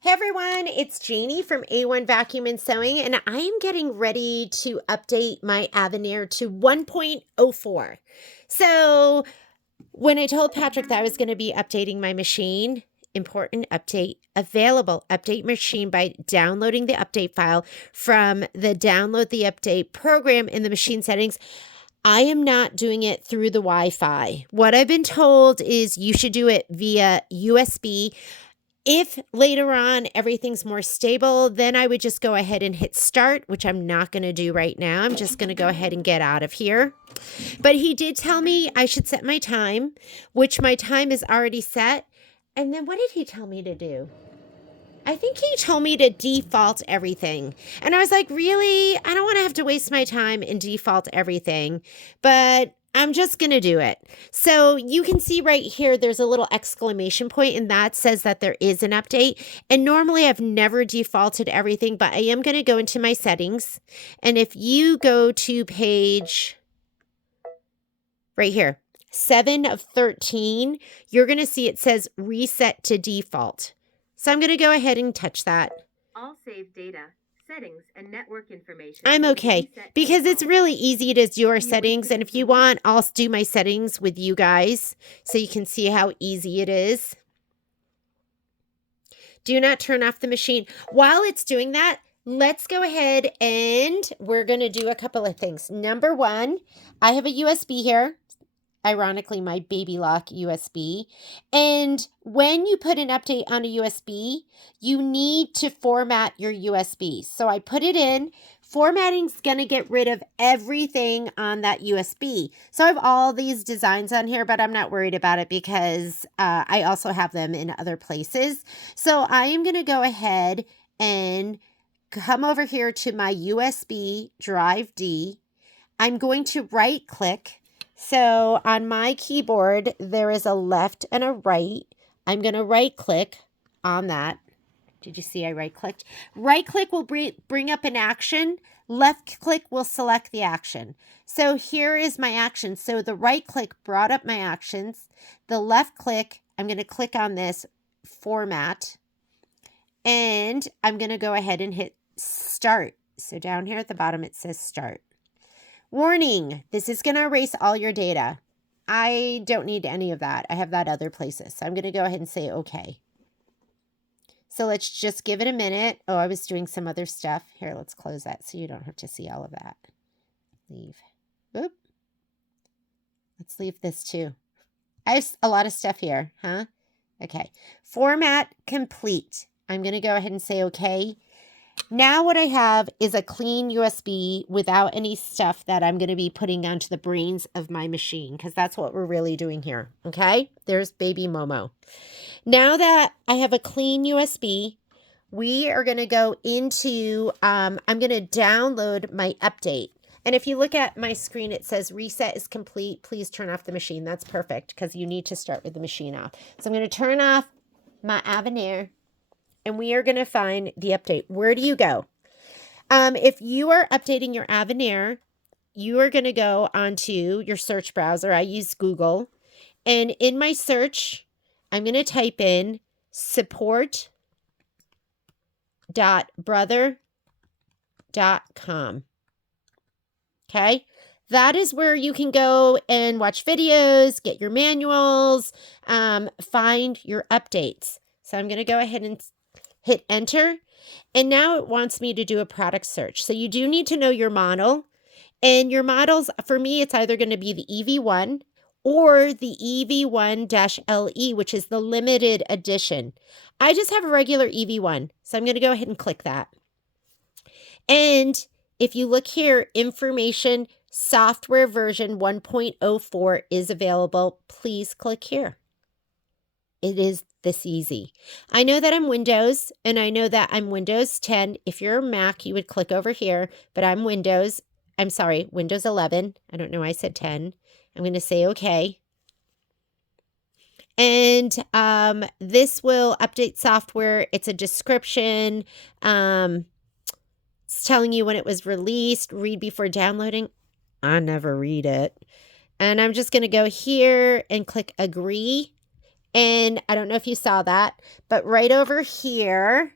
Hey everyone, it's Jeannie from A1 Vacuum and Sewing, and I am getting ready to update my Aveneer to 1.04. So, when I told Patrick that I was going to be updating my machine, important update, available update machine by downloading the update file from the download the update program in the machine settings. I am not doing it through the Wi-Fi. What I've been told is you should do it via USB. If later on everything's more stable, then I would just go ahead and hit start, which I'm not going to do right now. I'm just going to go ahead and get out of here. But he did tell me I should set my time, which my time is already set. And then what did he tell me to do? I think he told me to default everything. And I was like, really? I don't want to have to waste my time and default everything. But I'm just going to do it. So you can see right here, there's a little exclamation point, and that says that there is an update. And normally I've never defaulted everything, but I am going to go into my settings. And if you go to page right here, 7 of 13, you're going to see it says reset to default. So I'm going to go ahead and touch that. All saved data, settings, and network information. I'm okay because it's really easy to do our settings. And if you want, I'll do my settings with you guys so you can see how easy it is. Do not turn off the machine. While it's doing that, let's go ahead and we're going to do a couple of things. Number one, I have a USB here. Ironically, my baby lock USB. And when you put an update on a USB, you need to format your USB. So I put it in. Formatting's going to get rid of everything on that USB. So I have all these designs on here, but I'm not worried about it because I also have them in other places. So I am going to go ahead and come over here to my USB drive D. I'm going to right click. So on my keyboard, there is a left and a right. I'm going to right click on that. Did you see I right clicked? Right click will bring up an action. Left click will select the action. So here is my action. So the right click brought up my actions. The left click, I'm going to click on this format. And I'm going to go ahead and hit start. So down here at the bottom, it says start. Warning, this is going to erase all your data. I don't need any of that. I have that other places. So I'm going to go ahead and say okay. So let's just give it a minute. Oh, I was doing some other stuff. Here, let's close that so you don't have to see all of that. Leave. Oop. Let's leave this too. I have a lot of stuff here, huh? Okay. Format complete. I'm going to go ahead and say okay. Now what I have is a clean USB without any stuff that I'm going to be putting onto the brains of my machine because that's what we're really doing here, okay? There's baby Momo. Now that I have a clean USB, we are going to go into, I'm going to download my update. And if you look at my screen, it says reset is complete. Please turn off the machine. That's perfect because you need to start with the machine off. So I'm going to turn off my Aveneer. And we are going to find the update. Where do you go? If you are updating your Aveneer, you are going to go onto your search browser. I use Google. And in my search, I'm going to type in support.brother.com. Okay? That is where you can go and watch videos, get your manuals, find your updates. So I'm going to go ahead and hit enter, and now it wants me to do a product search. So you do need to know your model, and your models, for me, it's either going to be the EV1 or the EV1-LE, which is the limited edition. I just have a regular EV1, so I'm going to go ahead and click that. And if you look here, information software version 1.04 is available. Please click here. It is this easy. I know that I'm Windows, and I know that I'm Windows 10. If you're a Mac, you would click over here, but I'm Windows 11. I don't know why I said 10. I'm going to say okay. And this will update software. It's a description. It's telling you when it was released. Read before downloading. I never read it. And I'm just going to go here and click agree. And I don't know if you saw that, but right over here,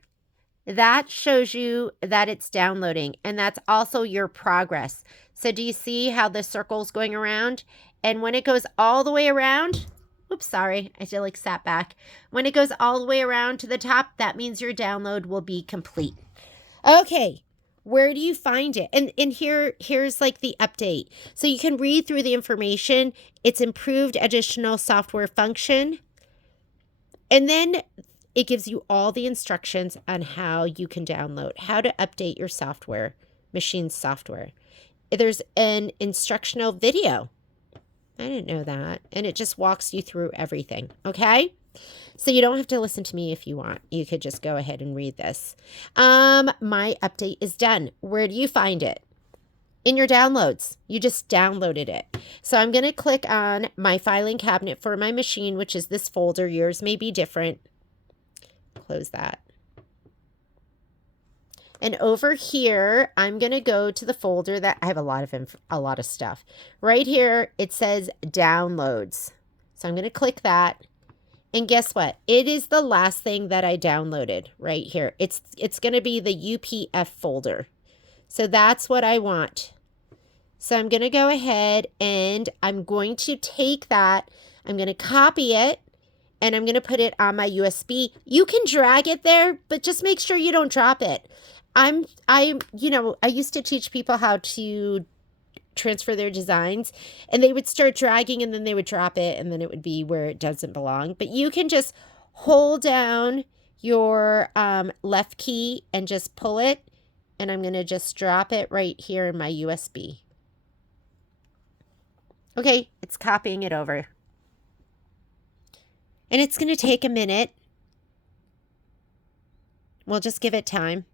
that shows you that it's downloading, and that's also your progress. So do you see how the circle's going around? And when it goes all the way around, oops, sorry, I feel like sat back. When it goes all the way around to the top, that means your download will be complete. Okay, where do you find it? And here's like the update. So you can read through the information. It's improved additional software function. And then it gives you all the instructions on how you can download, how to update your software, machine software. There's an instructional video. I didn't know that. And it just walks you through everything. Okay? So you don't have to listen to me if you want. You could just go ahead and read this. My update is done. Where do you find it? In your downloads. You just downloaded it. So I'm going to click on my filing cabinet for my machine, which is this folder. Yours may be different. Close that. And over here, I'm going to go to the folder that I have a lot of stuff. Right here, it says downloads. So I'm going to click that. And guess what? It is the last thing that I downloaded right here. It's going to be the UPF folder. So that's what I want. So I'm going to go ahead and I'm going to take that. I'm going to copy it and I'm going to put it on my USB. You can drag it there, but just make sure you don't drop it. I used to teach people how to transfer their designs, and they would start dragging and then they would drop it and then it would be where it doesn't belong. But you can just hold down your left key and just pull it, and I'm going to just drop it right here in my USB. Okay, it's copying it over. And it's going to take a minute. We'll just give it time.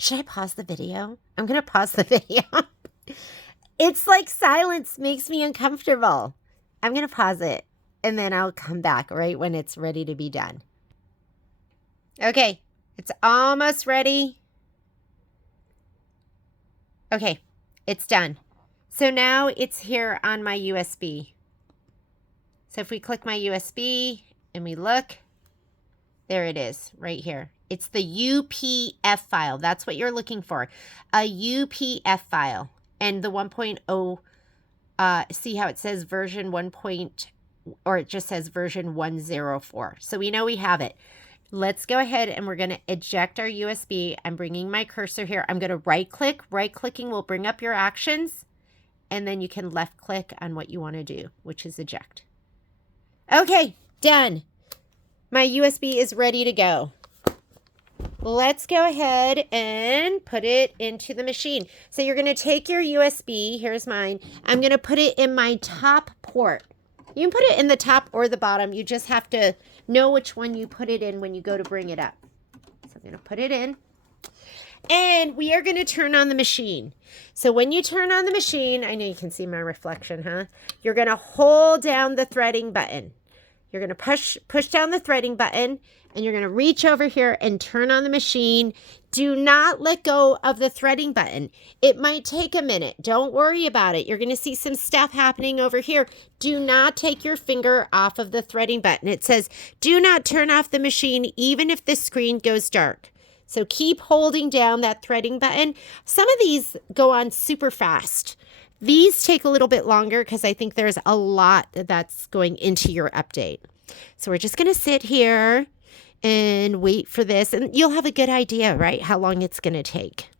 Should I pause the video? I'm going to pause the video. It's like silence makes me uncomfortable. I'm going to pause it and then I'll come back right when it's ready to be done. Okay, it's almost ready. Okay, it's done. So now it's here on my USB. So if we click my USB and we look, there it is right here. It's the UPF file. That's what you're looking for. A UPF file. And the 1.0, see how it says version 1. Or it just says version 104. So we know we have it. Let's go ahead and we're going to eject our USB. I'm bringing my cursor here. I'm going to right click. Right clicking will bring up your actions. And then you can left click on what you want to do, which is eject. Okay, done. My USB is ready to go. Let's go ahead and put it into the machine. So you're going to take your USB. Here's mine. I'm going to put it in my top port. You can put it in the top or the bottom. You just have to know which one you put it in when you go to bring it up. So I'm going to put it in. And we are going to turn on the machine. So when you turn on the machine, I know you can see my reflection, huh? You're going to hold down the threading button. You're going to push down the threading button, and you're going to reach over here and turn on the machine. Do not let go of the threading button. It might take a minute. Don't worry about it. You're going to see some stuff happening over here. Do not take your finger off of the threading button. It says, do not turn off the machine even if the screen goes dark. So keep holding down that threading button. Some of these go on super fast. These take a little bit longer because I think there's a lot that's going into your update. So we're just going to sit here and wait for this. And you'll have a good idea, right, how long it's going to take.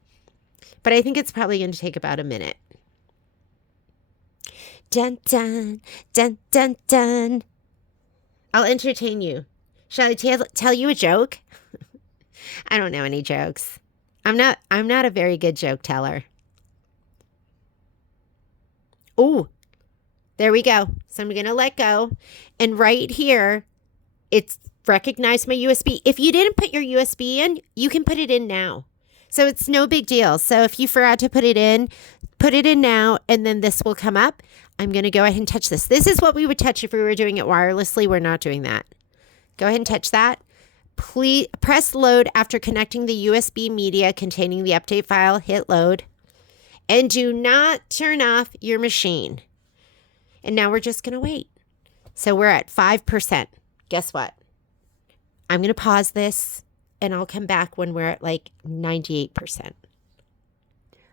But I think it's probably going to take about a minute. Dun, dun, dun, dun, dun. I'll entertain you. Shall I tell you a joke? I don't know any jokes. I'm not a very good joke teller. Oh, There we go. So I'm going to let go. And right here, it's recognized my USB. If you didn't put your USB in, you can put it in now. So it's no big deal. So if you forgot to put it in now, and then this will come up. I'm going to go ahead and touch this. This is what we would touch if we were doing it wirelessly. We're not doing that. Go ahead and touch that. Please press load after connecting the USB media containing the update file. Hit load. And do not turn off your machine. And now we're just going to wait. So we're at 5%. Guess what? I'm going to pause this and I'll come back when we're at like 98%.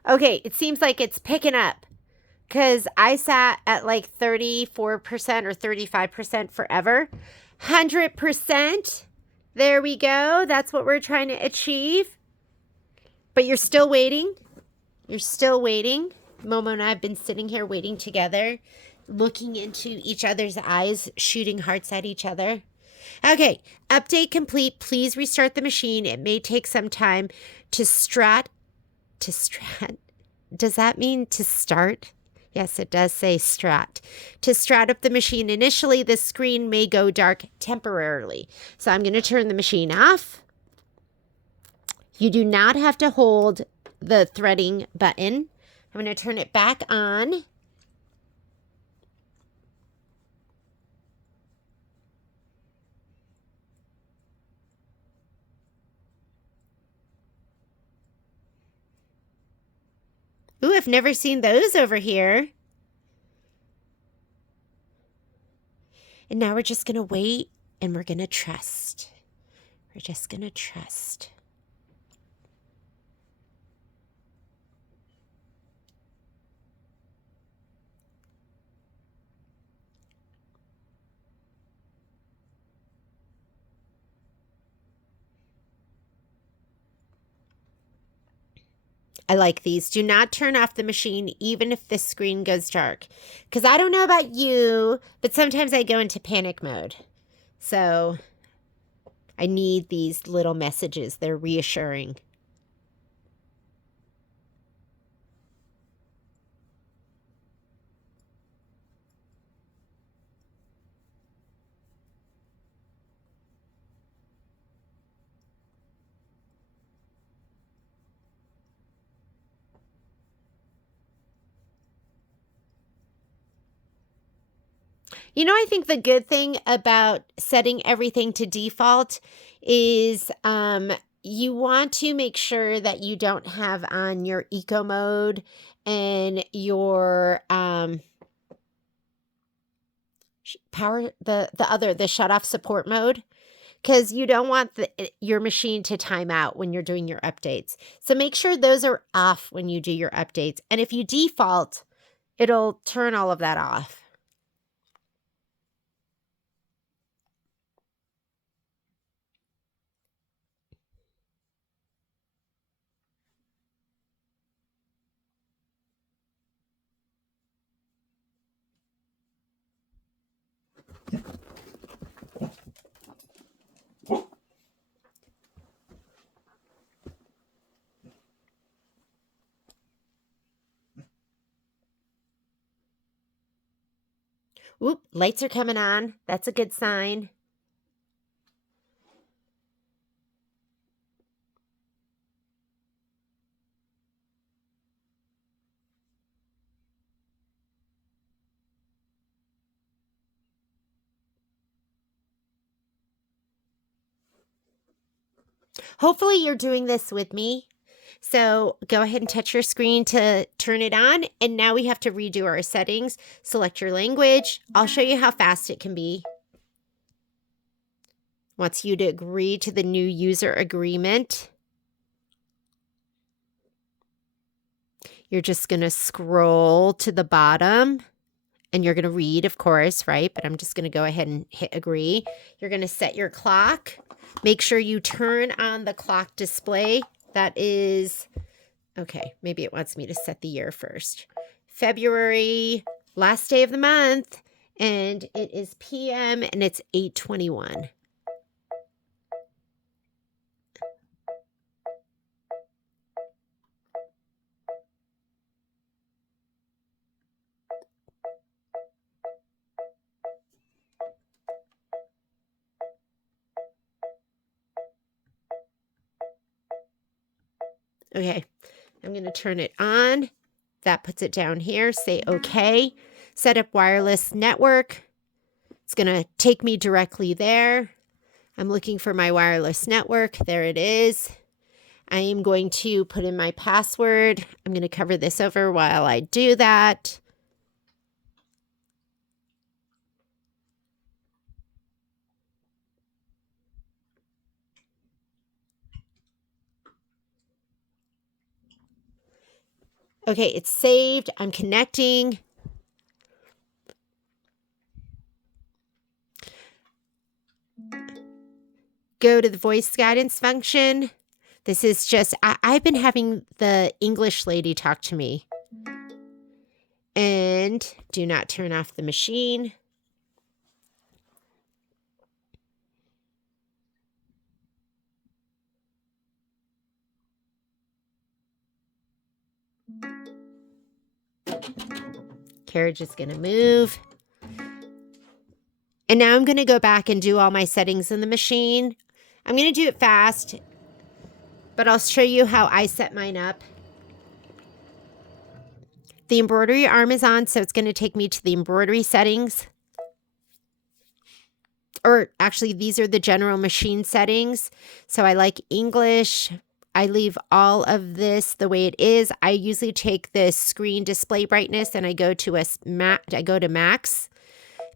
Okay, it seems like it's picking up because I sat at like 34% or 35% forever. 100%. There we go. That's what we're trying to achieve. But you're still waiting. You're still waiting. Momo and I have been sitting here waiting together, looking into each other's eyes, shooting hearts at each other. Okay, update complete. Please restart the machine. It may take some time to strat. Does that mean to start? Yes, it does say strat. To strat up the machine initially, the screen may go dark temporarily. So I'm going to turn the machine off. You do not have to hold the threading button. I'm going to turn it back on. Ooh, I've never seen those over here. And now we're just going to wait and we're going to trust. We're just going to trust. I like these. Do not turn off the machine even if the screen goes dark. Because I don't know about you, but sometimes I go into panic mode. So I need these little messages. They're reassuring. You know, I think the good thing about setting everything to default is you want to make sure that you don't have on your eco mode and your the shut off support mode, because you don't want your machine to time out when you're doing your updates. So make sure those are off when you do your updates. And if you default, it'll turn all of that off. Oop, lights are coming on. That's a good sign. Hopefully you're doing this with me. So go ahead and touch your screen to turn it on. And now we have to redo our settings. Select your language. I'll show you how fast it can be. Wants you to agree to the new user agreement. You're just going to scroll to the bottom and you're going to read, of course, right? But I'm just going to go ahead and hit agree. You're going to set your clock. Make sure you turn on the clock display. That is, okay, maybe it wants me to set the year first. February, last day of the month, and it is PM and it's 8:21. Okay, I'm going to turn it on. That puts it down here. Say okay. Set up wireless network. It's going to take me directly there. I'm looking for my wireless network. There it is. I am going to put in my password. I'm going to cover this over while I do that. Okay, it's saved. I'm connecting. Go to the voice guidance function. This is just, I've been having the English lady talk to me. And do not turn off the machine. Carriage is going to move. And now I'm going to go back and do all my settings in the machine. I'm going to do it fast, but I'll show you how I set mine up. The embroidery arm is on, so it's going to take me to the embroidery settings. Or actually, these are the general machine settings. So I like English. I leave all of this the way it is. I usually take the screen display brightness and I go to max.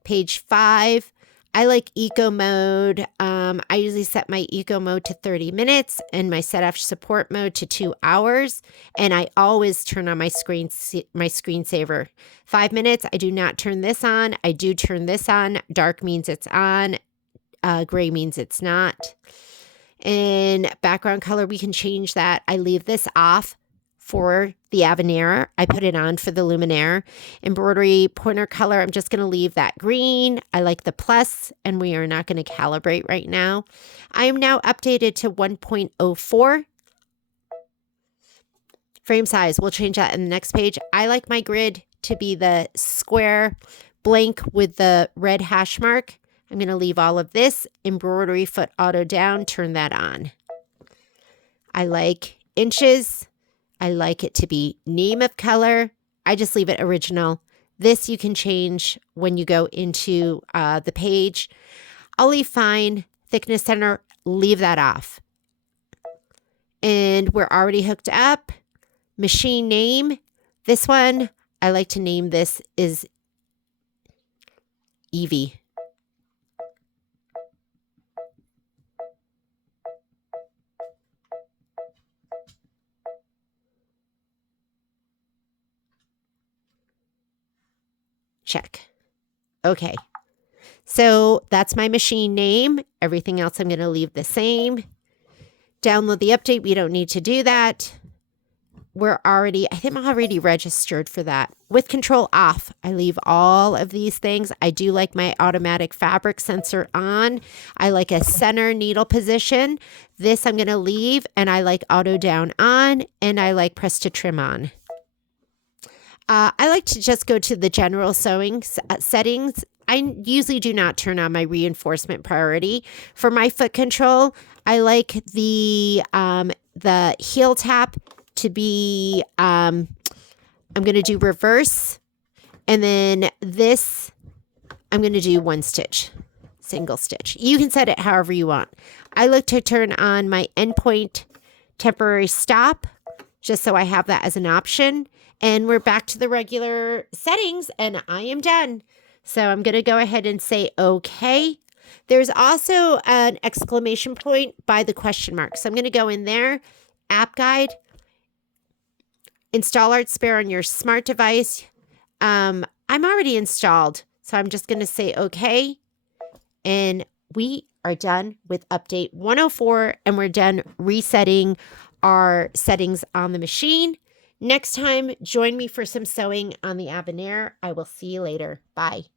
Page 5. I like eco mode. I usually set my eco mode to 30 minutes and my set off support mode to 2 hours. And I always turn on my screensaver. 5 minutes. I do not turn this on. I do turn this on. Dark means it's on. Gray means it's not. And background color, we can change that. I leave this off for the Aveneer. I put it on for the Luminaire. Embroidery pointer color, I'm just going to leave that green. I like the plus, and we are not going to calibrate right now. I am now updated to 1.04. Frame size, we'll change that in the next page. I like my grid to be the square blank with the red hash mark. I'm going to leave all of this. Embroidery foot auto down, turn that on. I like inches. I like it to be name of color. I just leave it original. This you can change when you go into the page. I'll leave fine. Thickness center, leave that off. And we're already hooked up. Machine name. This one, I like to name this is Evie. Check. Okay. So that's my machine name. Everything else I'm going to leave the same. Download the update. We don't need to do that. I think I'm already registered for that. With control off, I leave all of these things. I do like my automatic fabric sensor on. I like a center needle position. This I'm going to leave, and I like auto down on, and I like press to trim on. I like to just go to the general sewing settings. I usually do not turn on my reinforcement priority. For my foot control, I like the heel tap to be, I'm going to do reverse. And then this, I'm going to do one stitch, single stitch. You can set it however you want. I like to turn on my endpoint temporary stop, just so I have that as an option. And we're back to the regular settings, and I am done. So I'm going to go ahead and say okay. There's also an exclamation point by the question mark. So I'm going to go in there, app guide, install ArtSpare on your smart device. I'm already installed, so I'm just going to say okay. And we are done with update 104, and we're done resetting our settings on the machine. Next time, join me for some sewing on the Aveneer. I will see you later. Bye.